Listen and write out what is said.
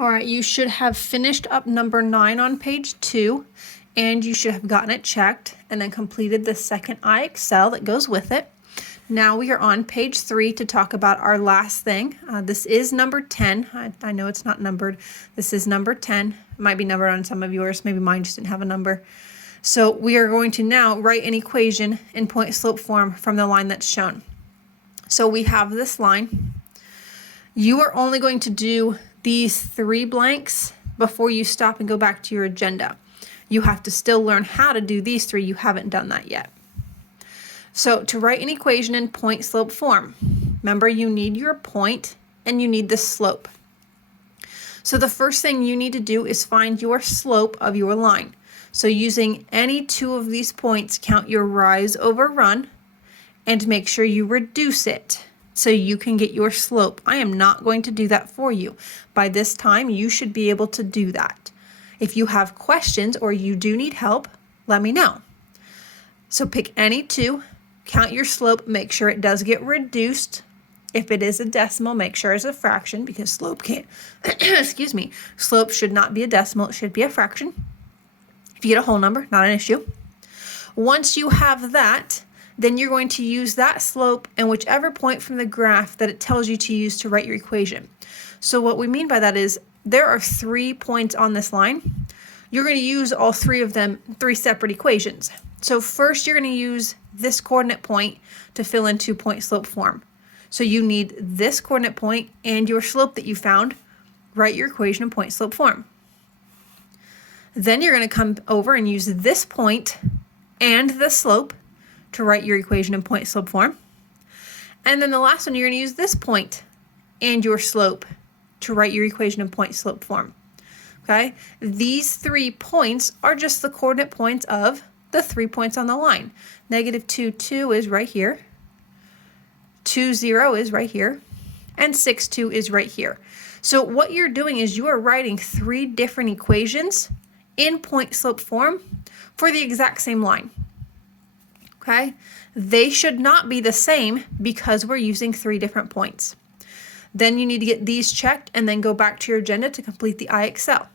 All right, you should have finished up number 9 on page 2, and you should have gotten it checked and then completed the second IXL that goes with it. Now we are on page 3 to talk about our last thing. This is number 10. I know it's not numbered. This is number 10. It might be numbered on some of yours. Maybe mine just didn't have a number. So we are going to now write an equation in point-slope form from the line that's shown. So we have this line. You are only going to do these 3 blanks before you stop and go back to your agenda. You have to still learn how to do these 3. You haven't done that yet. So to write an equation in point-slope form, remember you need your point and you need the slope. So the first thing you need to do is find your slope of your line. So using any 2 of these points, count your rise over run and make sure you reduce it so you can get your slope. I am not going to do that for you. By this time, you should be able to do that. If you have questions or you do need help, let me know. So pick any 2, count your slope, make sure it does get reduced. If it is a decimal, make sure it's a fraction because slope can't, excuse me, slope should not be a decimal, it should be a fraction. If you get a whole number, not an issue. Once you have that, then you're going to use that slope and whichever point from the graph that it tells you to use to write your equation. So what we mean by that is there are 3 points on this line. You're going to use all 3 of them, 3 separate equations. So first you're going to use this coordinate point to fill into point-slope form. So you need this coordinate point and your slope that you found. Write your equation in point-slope form. Then you're going to come over and use this point and the slope to write your equation in point-slope form. And then the last one, you're going to use this point and your slope to write your equation in point-slope form. Okay? These 3 points are just the coordinate points of the 3 points on the line. -2, 2 is right here. 2, 0 is right here. And 6, 2 is right here. So what you're doing is you are writing 3 different equations in point-slope form for the exact same line. Okay? They should not be the same because we're using 3 different points. Then you need to get these checked and then go back to your agenda to complete the IXL.